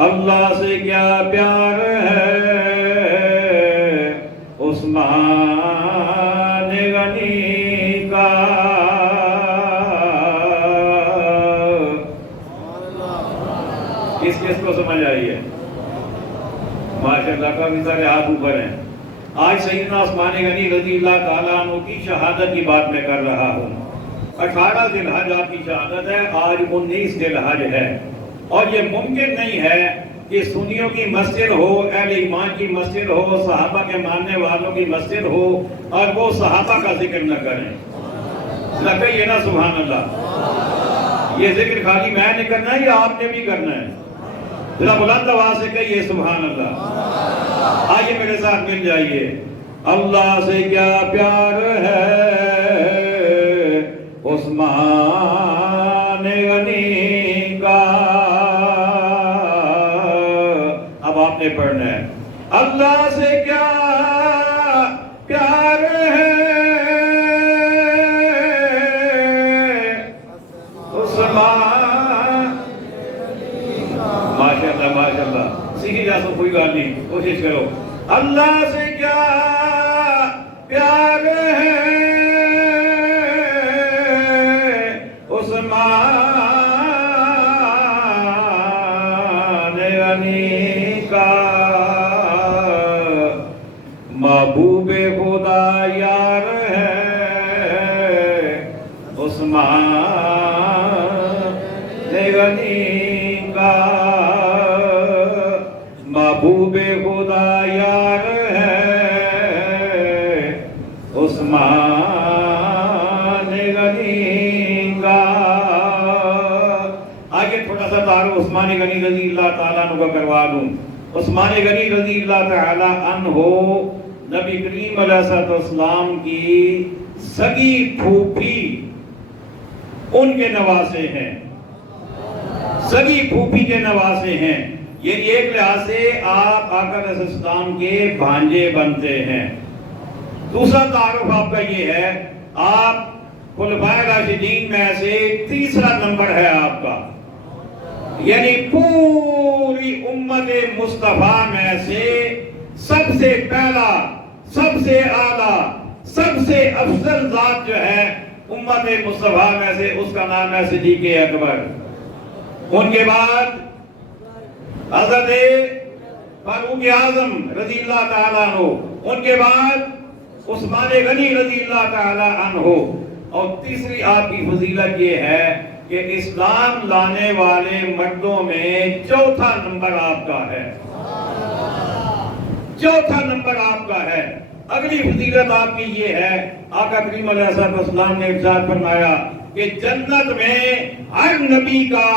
اللہ سے کیا پیار ہے عثمان غنی کا، کس کو سمجھ آئی ہے؟ ماشاءاللہ کافی سارے ہاتھ اوپر ہیں۔ آج سیدنا عثمان غنی رضی اللہ تعالیٰ عنہ کی شہادت کی بات میں کر رہا ہوں۔ 18 ذی الحج آپ کی شہادت ہے، آج 19 ذی الحج ہے، اور یہ ممکن نہیں ہے کہ سنیوں کی مسجد ہو، اہل ایمان کی مسجد ہو، صحابہ کے ماننے والوں کی مسجد ہو، اور وہ صحابہ کا ذکر نہ کریں۔ لگے نا سبحان اللہ، یہ ذکر خالی میں نے کرنا ہے یا آپ نے بھی کرنا ہے؟ ذرا بلند آواز سے کہیے سبحان اللہ۔ آئیے میرے ساتھ مل جائیے۔ اللہ سے کیا پیار ہے عثمان غنی کا، اب آپ نے پڑھنا ہے۔ اللہ سے کیا پیار ہے عثمان، ماشاءاللہ ماشاءاللہ، سیکھی جا سو کوئی بات نہیں، کوشش کرو۔ اللہ سے کیا پیار ہے عثمان غنی کا، محبوب خدا یار ہے عثمان غنی کا، محبوب خدا یار ہے عثمان غنی کا۔ آگے تھوڑا سا تعارف عثمان غنی رضی اللہ تعالیٰ عنہ کا کروا دوں۔ عثمان غنی رضی اللہ تعالیٰ عنہ نبی کریم علیہ السلام کی سگی پھوپھی ان کے نواسے ہیں، سگی پھوپھی کے نواسے ہیں، یعنی ایک لحاظ سے آپ آقا علیہ السلام کے بھانجے بنتے ہیں۔ دوسرا تعارف آپ کا یہ ہے، آپ خلفائے راشدین میں سے تیسرا نمبر ہے آپ کا، یعنی پوری امت مصطفیٰ میں سے سب سے پہلا، سب سے اعلیٰ، سب سے افضل ذات جو ہے امت مصطفیٰ میں سے، اس کا نام ہے صدیق اکبر۔ ان کے بعد حضرت فاروق اعظم رضی اللہ تعالیٰ عنہ، ان کے بعد عثمان غنی رضی اللہ تعالیٰ عنہ، اور تیسری آپ کی فضیلت یہ ہے کہ اسلام لانے والے مردوں میں چوتھا نمبر آپ کا ہے، چوتھا نمبر آپ کا ہے۔ اگلی فضیلت آپ کی یہ ہے، آقا کریم علیہ السلام نے ارشاد فرمایا کہ جنت میں ہر نبی کا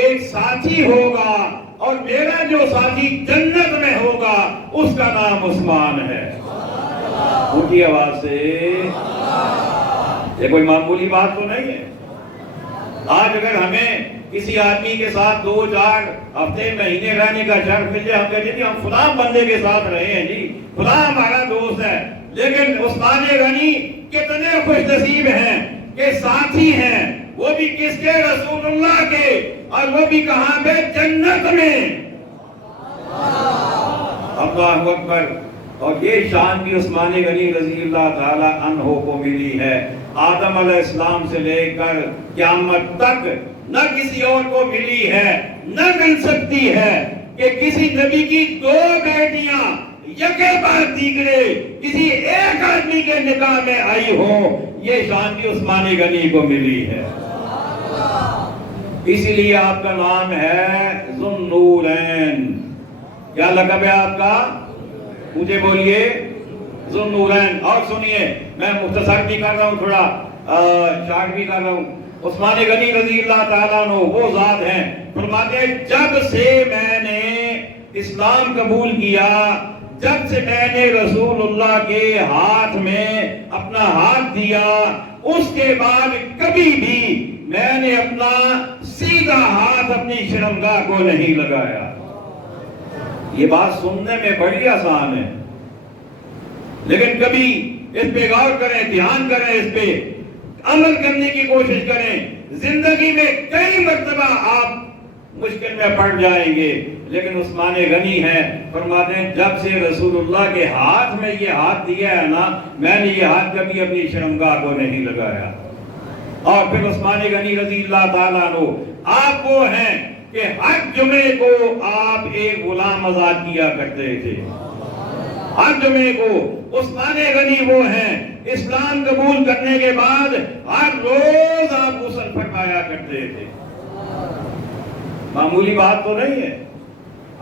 ایک ساتھی ہوگا، اور میرا جو ساتھی جنت میں ہوگا اس کا نام عثمان ہے۔ اونچی آواز سے، یہ کوئی معمولی بات تو نہیں ہے۔ آج اگر ہمیں کسی آدمی کے ساتھ 2-4 ہفتے مہینے رہنے کا شرف مل جائے، ہم کہتے ہیں ہم فلاں بندے کے ساتھ رہے ہیں جی، فلاں ہمارا دوست ہے، لیکن عثمان غنی کتنے خوش نصیب ہیں کہ ساتھی ہیں، وہ بھی کس کے؟ رسول اللہ کے، اور وہ بھی کہاں پہ؟ جنت میں۔ اللہ اکبر۔ اور یہ شان بھی عثمان غنی رضی اللہ تعالی عنہ کو ملی ہے، آدم علیہ السلام سے لے کر قیامت تک نہ کسی اور کو ملی ہے، نہ مل سکتی ہے کہ کسی نبی کی 2 بیٹیاں یکے بعد دیگرے کسی ایک آدمی کے نکاح میں آئی ہو، یہ شان بھی عثمان غنی کو ملی ہے۔ اسی لیے آپ کا نام ہے ذو النورین۔ کیا لقب ہے آپ کا؟ مجھے بولیے، ذو النورین۔ اور سنیے، میں مختصر بھی کر رہا ہوں، تھوڑا شارٹ بھی کر رہا ہوں۔ عثمان غنی رضی اللہ تعالیٰ عنہ وہ ذات ہیں، فرماتے ہیں جب سے میں نے اسلام قبول کیا، جب سے میں نے رسول اللہ کے ہاتھ میں اپنا ہاتھ دیا، اس کے بعد کبھی بھی میں نے اپنا سیدھا ہاتھ اپنی شرمگاہ کو نہیں لگایا۔ یہ بات سننے میں بڑی آسان ہے، لیکن کبھی اس پہ غور کریں، دھیان کریں، اس پہ عمل کرنے کی کوشش کریں۔ زندگی میں کئی مرتبہ آپ مشکل میں پڑ جائیں گے. لیکن عثمان غنی ہے، فرماتے ہیں جب سے رسول اللہ کے ہاتھ میں یہ ہاتھ دیا ہے نا، میں نے یہ ہاتھ کبھی اپنی شرمگاہ کو نہیں لگایا. اور پھر عثمان غنی رضی اللہ تعالیٰ عنہ آپ وہ ہیں کہ ہر جمعے کو آپ ایک غلام آزاد کیا کرتے تھے. ہر جمعے کو عثمان غنی وہ ہیں اسلام قبول کرنے کے بعد ہر روز آپ غسل فرمایا کرتے تھے. معمولی بات تو نہیں ہے،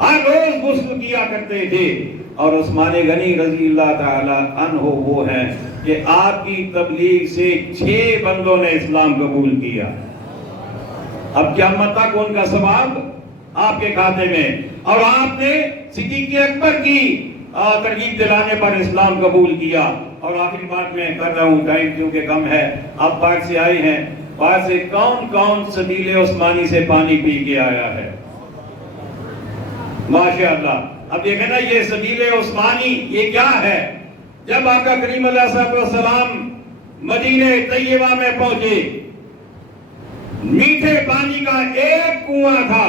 ہر روز غسل کیا کرتے تھے. اور عثمان غنی رضی اللہ تعالی عنہ وہ ہیں کہ آپ کی تبلیغ سے 6 بندوں نے اسلام قبول کیا. اب قیامت تک ان کا ثواب آپ کے کھاتے میں. اور آپ نے صدیق اکبر کی ترغیب دلانے پر اسلام قبول کیا. اور آخری بات میں کر رہا ہوں، ٹائم کیونکہ کم ہے. آپ باہر سے آئے ہیں، باہر سے کون کون سبیل عثمانی سے پانی پی کے آیا ہے؟ ماشاءاللہ. اب دیکھیں نا یہ سبیل عثمانی یہ کیا ہے؟ جب آقا کریم علیہ الصلوۃ والسلام مدینہ طیبہ میں پہنچے، میٹھے پانی کا ایک کنواں تھا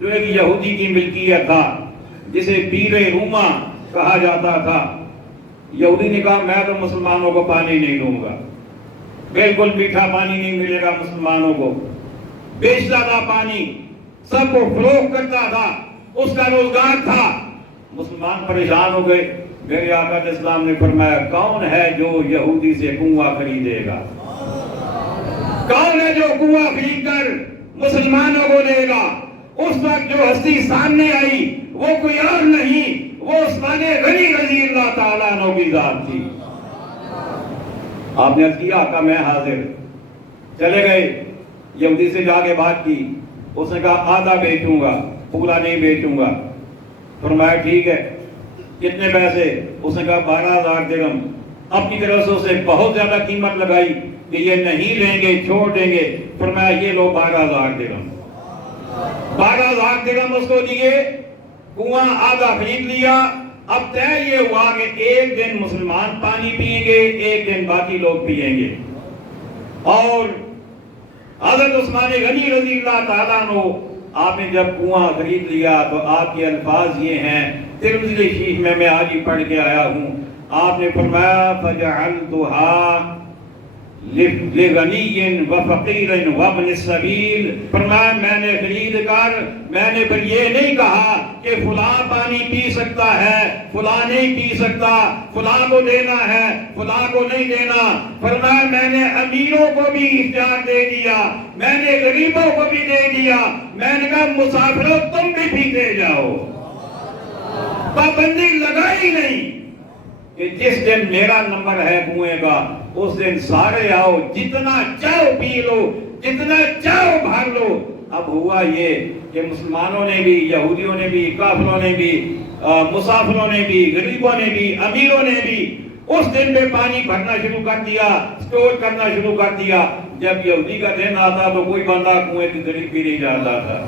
جو ایک یہودی کی ملکیت تھا، جسے بیر روما کہا جاتا تھا. یہودی نے کہا میں تو مسلمانوں کو پانی نہیں دوں گا، بالکل میٹھا پانی نہیں ملے گا مسلمانوں کو. بیچتا تھا پانی، سب کو فروخت کرتا تھا، اس کا روزگار تھا. مسلمان پریشان ہو گئے. میرے آقا اسلام نے فرمایا کون ہے جو یہودی سے کنواں خریدے گا؟ کون ہے جو کنواں خرید کر مسلمانوں کو دے گا؟ اس وقت جو ہستی سامنے آئی وہ کوئی اور نہیں، وہ عثمان غنی رضی اللہ تعالیٰ عنہ کی ذات تھی. آپ نے عرض کیا آقا میں حاضر. چلے گئے، یہودی سے جا کے بات کی. اس نے کہا آدھا بیچوں گا، پورا نہیں بیچوں گا. فرمایا ٹھیک ہے، کتنے پیسے؟ اس نے کہا 12,000 درہم. اپنی طرف سے اسے بہت زیادہ قیمت لگائی کہ یہ نہیں لیں گے، چھوڑ دیں گے. فرمایا یہ لو 12,000 درہم. 12,000 درہم اس کو دیے، کنواں آدھا خرید لیا. اب طے یہ ہوا کہ ایک دن مسلمان پانی پئیں گے، ایک دن باقی لوگ پئیں گے. اور حضرت عثمان غنی رضی اللہ تعالیٰ عنہ آپ نے جب کنواں خرید لیا تو آپ کے الفاظ یہ ہیں، ترمذی شریف میں آج ہی پڑھ کے آیا ہوں. آپ نے فرمایا فَجَعَلْتُهَا لِغَنِيٍّ وَفَقِيرٍ وَابْنِ السَّبِيلِ. فرمایا میں نے خرید کر، میں نے پھر یہ نہیں کہا کہ فلاں پانی پی سکتا ہے، فلاں نہیں پی سکتا، فلاں کو دینا ہے، فلاں کو نہیں دینا. فرمایا میں نے امیروں کو بھی اختیار دے دیا، میں نے غریبوں کو بھی دے دیا. میں نے کہا مسافروں تم بھی پیتے جاؤ. پابندی لگائی نہیں کہ جس دن میرا نمبر ہے کنویں کا اس دن سارے آؤ، جتنا چاہو پی لو، جتنا چاہو بھر لو. اب ہوا یہ کہ مسلمانوں نے بھی، یہودیوں نے بھی، کافروں نے بھی، مسافروں نے بھی، غریبوں نے بھی، امیروں نے بھی اس دن پہ پانی بھرنا شروع کر دیا، سٹور کرنا شروع کر دیا. جب یہودی کا دن آتا تو کوئی بندہ کنویں کے قریب بھی نہیں جاتا تھا،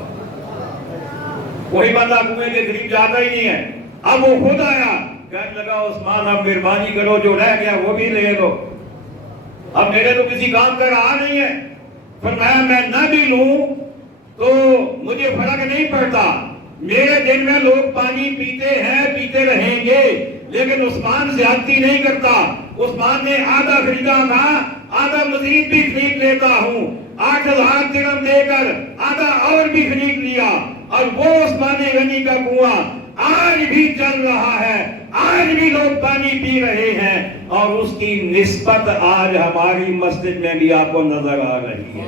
کوئی بندہ کنویں کے قریب جاتا ہی نہیں ہے. اب وہ خود آیا، کہنے لگا عثمان اب مہربانی کرو جو رہ گیا وہ بھی لے لو، اب میرے تو کسی کام کا رہا نہیں ہے. فرمایا میں نہ بھی لوں تو مجھے فرق نہیں پڑتا، میرے دن میں لوگ پانی پیتے ہیں، پیتے رہیں گے، لیکن عثمان زیادتی نہیں کرتا. عثمان نے آدھا خریدا تھا، آدھا مزید بھی خرید لیتا ہوں. 8,000 درہم دے کر آدھا اور بھی خرید لیا. اور وہ عثمان غنی کا کنواں آج بھی چل رہا ہے، آج بھی لوگ پانی پی رہے ہیں. اور اس کی نسبت آج ہماری مسجد میں بھی آپ کو نظر آ رہی ہے،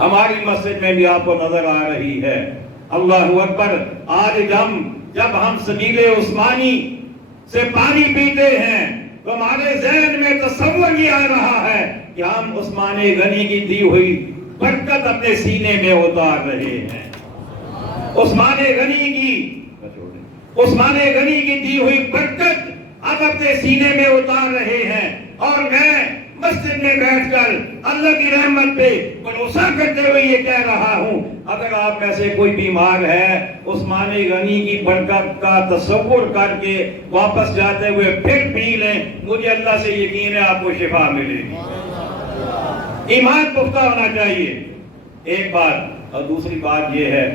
ہماری مسجد میں بھی آپ کو نظر آ رہی ہے. اللہ اکبر. آج جب ہم سبیل عثمانی سے پانی پیتے ہیں تو ہمارے ذہن میں تصور یہ آ رہا ہے کہ ہم عثمان غنی کی دی ہوئی برکت اپنے سینے میں اتار رہے ہیں. عثمان غنی کی دی ہوئی برکت اب اپنے سینے میں اتار رہے ہیں. اور میں مسجد میں بیٹھ کر اللہ کی رحمت پہ بھروسہ کرتے ہوئے یہ کہہ رہا ہوں، اگر آپ میں سے کوئی بیمار ہے عثمان غنی کی برکت کا تصور کر کے واپس جاتے ہوئے پھر پی لیں، مجھے اللہ سے یقین ہے آپ کو شفا ملے گی. ایمان پختہ ہونا چاہیے. ایک بات اور دوسری بات یہ ہے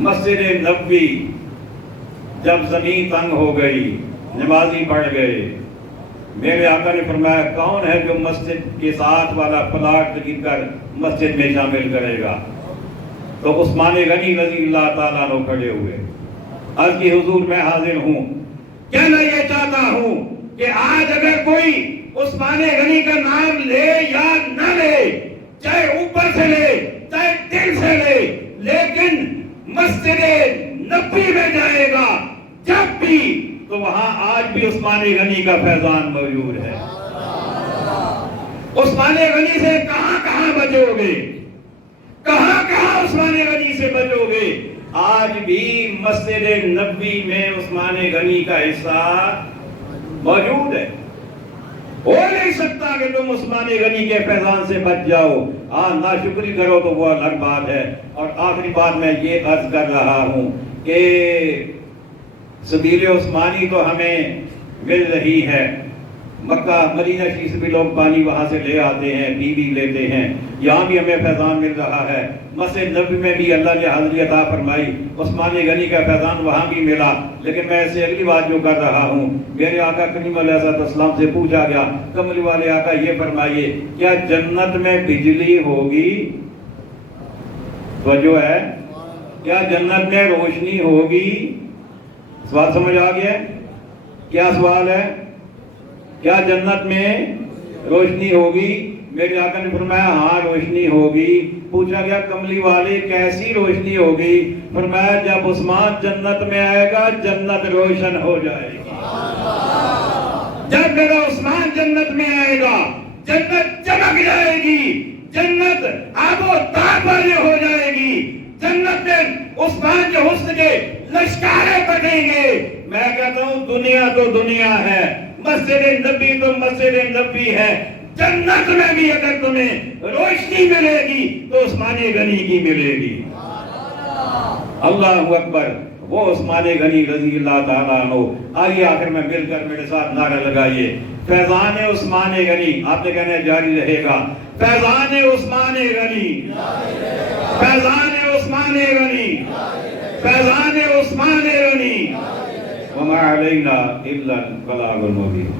مسجد نبوی جب زمین تنگ ہو گئی نمازی پڑھ گئے میرے آقا نے فرمایا کون ہے جو مسجد کے ساتھ والا پلاٹ خرید کر مسجد میں شامل کرے گا تو عثمان غنی رضی اللہ تعالیٰ عنہ کھڑے ہوئے عرض کی حضور میں حاضر ہوں کہنا یہ چاہتا ہوں کہ آج اگر کوئی عثمان غنی کا نام لے یا نہ لے چاہے اوپر سے لے چاہے دل سے لے لیکن مسجد نبوی میں جائے گا جب بھی تو وہاں آج بھی عثمان غنی کا فیضان موجود ہے عثمان غنی سے کہاں کہاں بچو گے کہاں کہاں عثمان غنی سے بچو گے آج بھی مسجد نبوی میں عثمان غنی کا حصہ موجود ہے ہو نہیں سکتا کہ تم عثمان غنی کے فیضان سے بچ جاؤ ناشکری کرو تو وہ الگ بات ہے اور آخری بات میں یہ عرض کر رہا ہوں کہ سبیل عثمانی تو ہمیں مل رہی ہے مکہ مدینہ شریف سے بھی لوگ پانی وہاں سے لے آتے ہیں پی بھی لیتے ہیں یہاں بھی ہمیں فیضان مل رہا ہے مسجد نبوی میں بھی اللہ نے حاضری عطا فرمائی عثمان غنی کا فیضان وہاں بھی ملا لیکن میں اسے اگلی بات جو کر رہا ہوں میرے آقا کریم علیہ السلام سے پوچھا گیا کملی والے آقا یہ فرمائیے کیا جنت میں بجلی ہوگی توجہ ہے کیا جنت میں روشنی ہوگی سوال سمجھ آ گیا کیا سوال ہے کیا جنت میں روشنی ہوگی میرے آقا نے فرمایا ہاں روشنی ہوگی پوچھا گیا کملی والے کیسی روشنی ہوگی فرمایا جب عثمان جنت میں آئے گا جنت روشن ہو جائے گی جب میرا عثمان جنت میں آئے گا جنت چمک جائے گی جنت آب و تاب والی ہو جائے گی جنت میں عثمان کے حسن کے لشکارے بٹیں گے میں کہتا ہوں دنیا تو دنیا ہے مسجد نبی تو مسجد نبی ہے جنت میں بھی اگر تمہیں روشنی ملے گی تو عثمان غنی کی ملے گی اللہ اکبر وہ عثمان غنی رضی اللہ تعالیٰ عنہ آئیے آخر میں مل کر میرے ساتھ نعرہ لگائیے فیضان عثمان غنی آپ نے کہنا جاری رہے گا فیضان عثمان غنی فیضان عثمان غنی فیضان عثمان غنی وما علینا الا البلاغ المبین